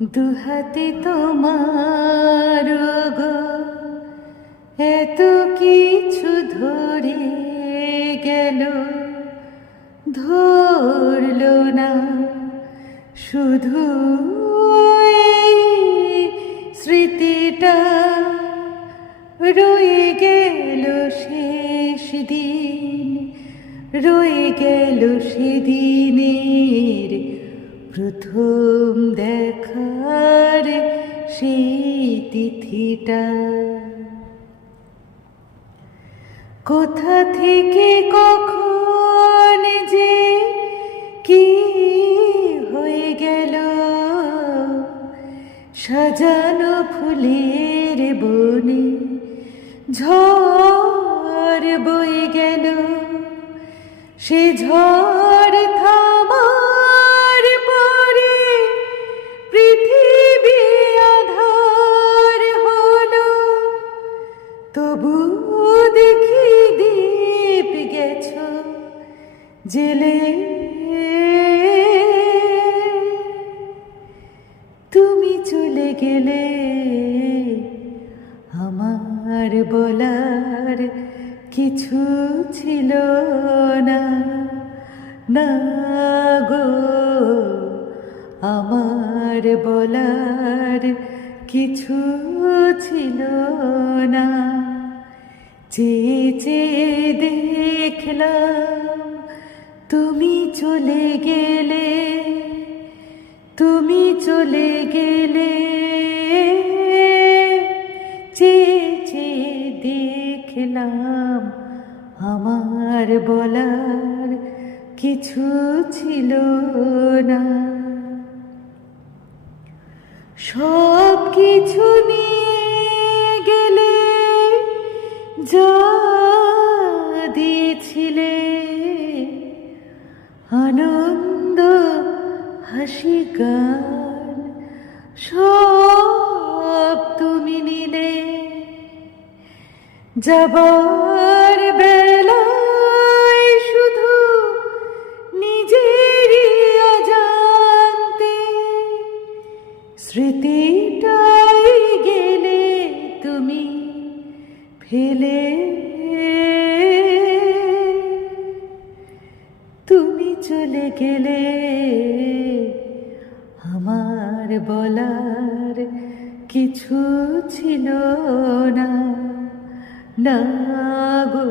দুহাতে তোমার গো এত কিছু ধরে গেল, ধরলো না শুধু এই স্মৃতিটা, রয়ে গেল শেষ দিন, রয়ে গেল সেদিনের প্রথম দেখার সেই তিথিটা। কোথা থেকে কখন যে কি হয়ে গেল, সাজানো ফুলের বনে ঝড় বয়ে গেল, সে ঝড় থামার পরে পৃথিবী আধার হলো, তবু দেখি দীপ গেছ জেলে। তুমি চলে গেলে আমার বলার কিছু ছিল না, না গো আমার বলার কিছু ছিল না। চেয়ে চেয়ে দেখলাম তুমি চলে গেলে, তুমি চলে গেলে, চেয়ে চেয়ে দেখলাম আমার বলার কিছু ছিল না। সব কিছু নিয়ে গেলে যা দিয়েছিলে, আনন্দ হাসি গান সব তুমি নিলে। যাবার বেলায় শুধু নিজেরই অজান্তে স্মৃতিটাই গেলে তুমি ফেলে। তুমি চলে গেলে আমার বলার কিছু ছিল না, না গো।